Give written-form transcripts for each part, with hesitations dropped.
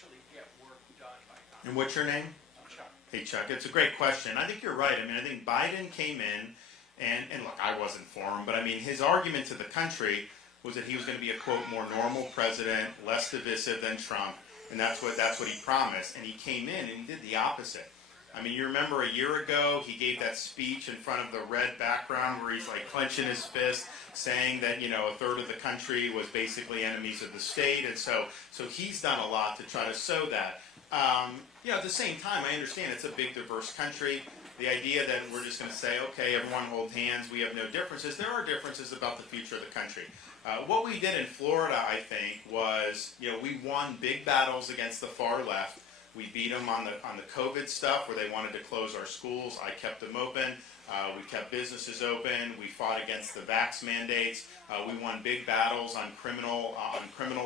actually get work done by Congress? And what's your name? Chuck. Hey, Chuck, it's a great question. I think you're right. I mean, I think Biden came in, and look, I wasn't for him, but I mean, his argument to the country was that he was going to be a, quote, more normal president, less divisive than Trump, and that's what he promised. And he came in and he did the opposite. I mean, you remember a year ago, he gave that speech in front of the red background where he's like clenching his fist, saying that, you know, a third of the country was basically enemies of the state. And so he's done a lot to try to sow that. You know, at the same time, I understand it's a big, diverse country. The idea that we're just going to say, okay, everyone hold hands, we have no differences. There are differences about the future of the country. What we did in Florida, I think, was, you know, we won big battles against the far left. We beat them on the COVID stuff where they wanted to close our schools. I kept them open. We kept businesses open. We fought against the vax mandates. We won big battles on criminal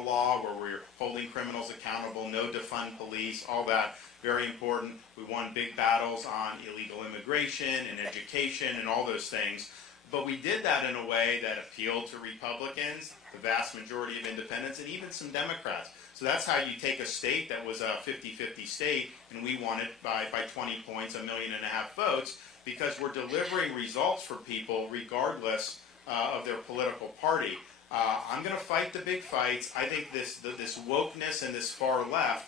law where we're holding criminals accountable, no defund police, all that, very important. We won big battles on illegal immigration and education and all those things. But we did that in a way that appealed to Republicans, the vast majority of independents, and even some Democrats. So that's how you take a state that was a 50-50 state, and we won it by 20 points, 1.5 million votes, because we're delivering results for people regardless of their political party. I'm going to fight the big fights. I think this wokeness and this far left,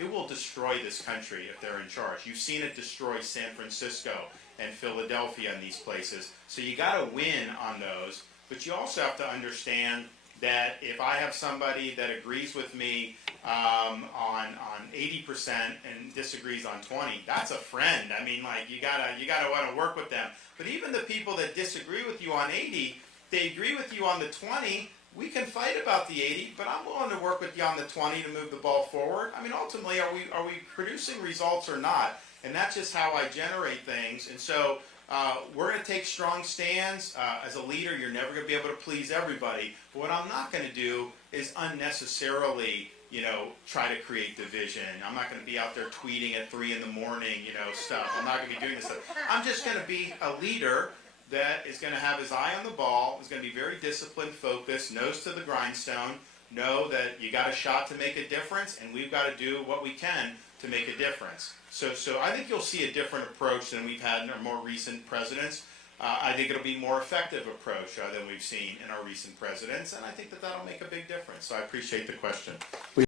it will destroy this country if they're in charge. You've seen it destroy San Francisco and Philadelphia and these places. So you got to win on those, but you also have to understand that if I have somebody that agrees with me on 80% and disagrees on 20, that's a friend. I mean, like, you gotta want to work with them. But even the people that disagree with you on 80, they agree with you on the 20. We can fight about the 80, but I'm willing to work with you on the 20 to move the ball forward. I mean, ultimately, are we producing results or not? And that's just how I generate things. And so we're going to take strong stands. As a leader, you're never going to be able to please everybody. But what I'm not going to do is unnecessarily, you know, try to create division. I'm not going to be out there tweeting at 3 in the morning, you know, stuff. I'm not going to be doing this stuff. I'm just going to be a leader that is going to have his eye on the ball, is going to be very disciplined, focused, nose to the grindstone, know that you got a shot to make a difference, and we've got to do what we can to make a difference. So I think you'll see a different approach than we've had in our more recent presidents. I think it'll be a more effective approach than we've seen in our recent presidents, and I think that that'll make a big difference. So I appreciate the question.